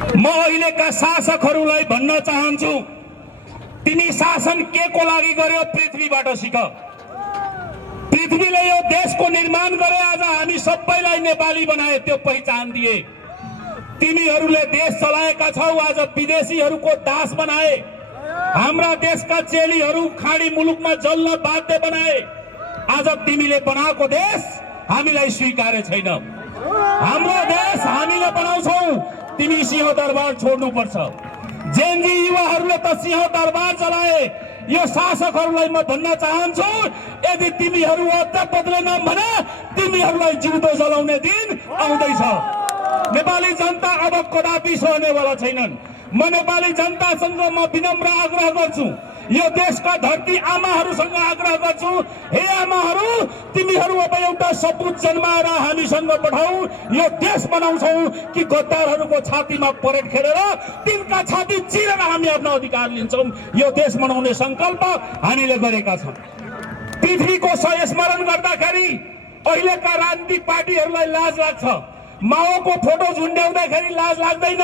म अहिलेका शासकहरूलाई भन्न चाहन्छु, तिमी शासन के को लागि गर्यो पृथ्वीबाट सिक। पृथ्वीले यो देशको निर्माण गरे, आज हामी सबैलाई नेपाली बनाए, त्यो पहिचान दिए। तिमीहरूले देश चलाएका छौ, आज विदेशीहरूको दास बनाए। हाम्रा देशका चेलीहरू खाडी मुलुकमा जल्न बाध्य बनाए। आज तिमीले बनाएको देश हामीलाई स्वीकार्य छैन। हाम्रो देश हामीले बनाउँछौ, तिमी सिंहदरबार छोड्नुपर्छ। जेनजी युवाहरूले त सिंहदरबार चलाए। यो शासकहरूलाई म भन्न चाहन्छु, यदि तिमीहरू अझ बदलेनौ भने तिमीहरूलाई जिउँदो जलाउने दिन आउँदैछ। नेपाली जनता अब कदापि सहनेवाला छैनन्। म नेपाली जनतासँग म विनम्र आग्रह गर्छु, यो देशका धरती आमाहरूसँग आग्रह गर्छु, हे आमाहरू, तिमीहरू अब एउटा सपुत जन्माएर हामीसँग पठाऊ। यो देश बनाउँछौ कि गद्दारहरूको छातीमा परेड खेलेर तिनका छाती चिरेर हामी आफ्नो अधिकार लिन्छौँ। यो देश बनाउने संकल्प हामीले गरेका छौँ। पृथ्वीको स्मरण गर्दाखेरि अहिलेका राजनीतिक पार्टीहरूलाई लाज लाग्छ। माओको फोटो झुन्ड्याउँदाखेरि लाज लाग्दैन।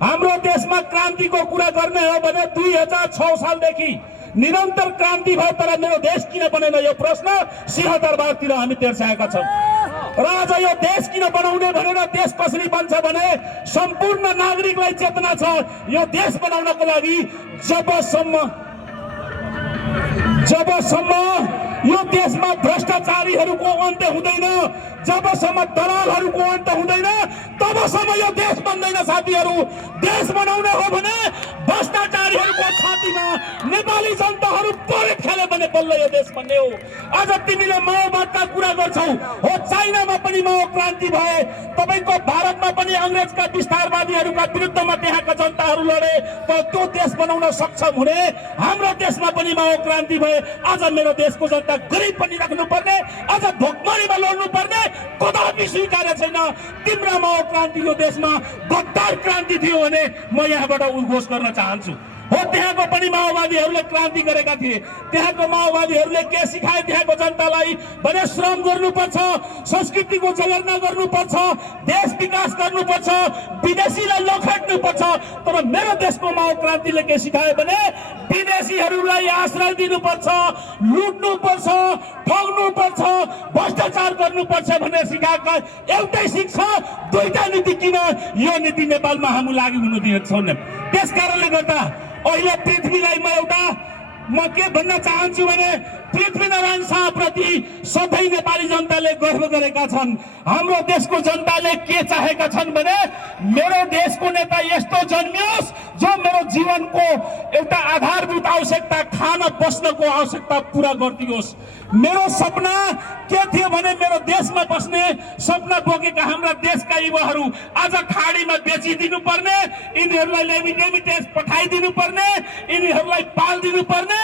हाम्रो देशमा क्रान्तिको कुरा गर्ने हो भने 2006 सालदेखि निरन्तर क्रान्ति भयो, तर मेरो देश किन बनेन यो प्रश्न सिंहदरबारतिर हामी तेर्स्याएका छौँ। र आज यो देश किन बनाउने भनेर देश कसरी बन्छ भने सम्पूर्ण नागरिकलाई चेतना छ। यो देश बनाउनको लागि जबसम्म यो देशमा भ्रष्टाचारीहरूको अन्त्य हुँदैन, जबसम्म दलालहरूको अन्त्य हुँदैन, तबसम्म यो देश बन्दैन। साथीहरू, देश बनाउने हो भने भ्रष्टाचारीहरूको छातीमा नेपाली जनताहरू परेड खेले भने बल्ल यो देश बन्ने हो। आज तिमीले माओवादका कुरा गर्छौ, हो चाइनामा पनि माओ क्रान्ति भए, तपाईको भारतमा पनि अंग्रेजका विस्तारवादीहरूका विरुद्धमा त्यहाँका जनताहरू लडे, तर त्यो देश बनाउन सक्षम हुने हाम्रो देशमा पनि माओ क्रान्ति भए। आज मेरो देशको जनता गरिब पनि राख्नु पर्ने, आज भोकमरीमा लड्नु पर्ने कदापि स्वीकार्य छैन। तिम्रो माओ क्रान्ति यो देशमा गद्दार क्रान्ति थियो भने म यहाँबाट उद्घोष गर्न चाहन्छु। हो त्यहाँको पनि माओवादीहरूले क्रान्ति गरेका थिए। त्यहाँको माओवादीहरूले के सिकाए त्यहाँको जनतालाई भने श्रम गर्नुपर्छ, संस्कृतिको जगेर्ना गर्नुपर्छ, देश विकास गर्नुपर्छ, विदेशीलाई लखेट्नुपर्छ। तर मेरो देशको माओ क्रान्तिले के सिकायो भने विदेशीहरूलाई आश्रय दिनुपर्छ, लुट्नुपर्छ, ठग्नुपर्छ, भ्रष्टाचार गर्नुपर्छ भनेर सिकाएका एउटै शिक्षा, दुईटा नीति किन यो नीति नेपालमा हामी लागू हुन दिन्छौँ। त्यसकारणले गर्दा अहिले पृथ्वीलाई म के भन्न चाहन्छु भने पृथ्वीनारायण शाहप्रति सधैँ नेपाली जनताले गर्व गरेका छन्। हाम्रो देशको जनताले के चाहेका छन् भने मेरो देशको नेता यस्तो जन्मियोस् जो मेरो जीवनको एउटा आधारभूत आवश्यकता, खान बस्नको आवश्यकता पूरा गरिदियोस्। मेरो सपना के थियो भने मेरो देशमा बस्ने सपना बोकेका हाम्रा देशका युवाहरू आज खाडीमा बेचिदिनु पर्ने, यिनीहरूलाई रेमिटेन्स पठाइदिनु पर्ने, यिनीहरूलाई पाल्दिनु पर्ने,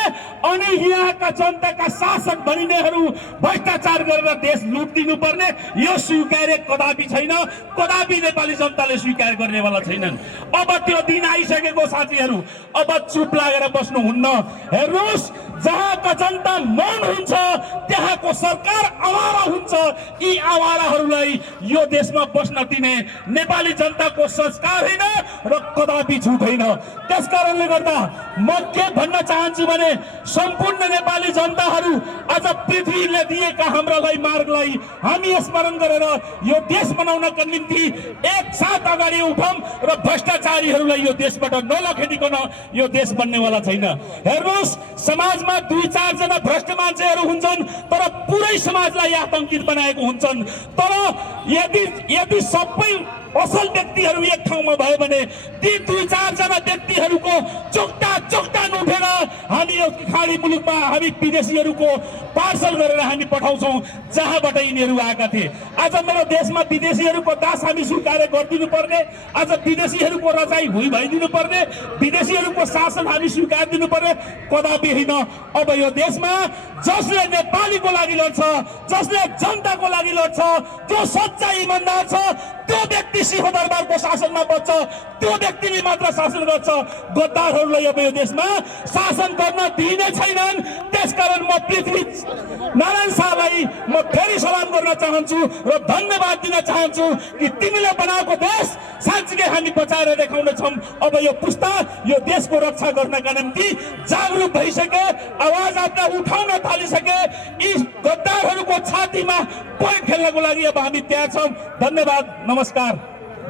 अनि यहाँका जनताका शासक बनिनेहरू भ्रष्टाचार गरेर देश लुट्दिनु पर्ने, यो स्वीकार्य कदापि छैन। कदापि नेपाली जनताले स्वीकार गर्नेवाला छैनन्। अब त्यो दिन आइसकेको साथीहरू, अब चुप लागेर बस्नुहुन्न। हेर्नुहोस्, जहाँका जनता मौन हुन्छ त्यहाँको सरकार आवारा हुन्छ। यी आवाराहरूलाई यो देशमा बस्न दिने नेपाली जनताको संस्कार होइन र कदापि छुट होइन। त्यसकारणले गर्दा म के भन्न चाहन्छु भने सम्पूर्ण नेपाली जनताहरू आज पृथ्वीले दिएका हाम्रालाई मार्गलाई हामी स्मरण गरेर यो देश बनाउनका निम्ति एक साथ अगाडि उठौँ र भ्रष्टाचारीहरूलाई यो देशबाट नलखेटिकन यो देश बन्नेवाला छैन। हेर्नुहोस्, समाजमा 2-4 जना भ्रष्ट मान्छेहरू हुन्छन् तर पुरै समाजलाई आतंकित बनाएको हुन्छन्। तर यदि सबै असल व्यक्तिहरू एक ठाउँमा भयो भने ती 2-4 जना व्यक्तिहरूको चोक्टा उठेर हामी यो खाडी मुलुकमा हामी विदेशीहरूको पार्सल गरेर हामी पठाउँछौँ जहाँबाट यिनीहरू आएका थिए। आज मेरो देशमा विदेशीहरूको दास हामी स्वीकार गरिदिनु पर्ने, आज विदेशीहरूको रजाई भुइँ भइदिनु पर्ने, विदेशीहरूको शासन हामी स्वीकार दिनुपर्ने कदापि होइन। अब यो देशमा जसले नेपालीको लागि लड्छ, जसले जनताको लागि लड्छ, जो सच्चा इमानदार छ, त्यो व्यक्ति सिंहदरबारको शासनमा बस्छ, त्यो व्यक्तिले मात्र शासन गर्छ। गद्दारहरूलाई अब यो देशमा शासन गर्न दिने छैनन्। त्यसकारण म पृथ्वी नारायण शाहलाई म फेरि सलाम गर्न चाहन्छु र धन्यवाद दिन चाहन्छु कि तिमीले बनाएको देश साँच्चै हामी बचाएर देखाउनेछौँ। अब यो पुस्ता यो देशको रक्षा गर्नका निम्ति जागरुक भइसके, आवाज आफ्ना उठाउन थालिसके। यी गद्दारहरूको छातीमा पोइन्ट खेल्नको लागि अब हामी तयार छौँ। धन्यवाद, नमस्कार।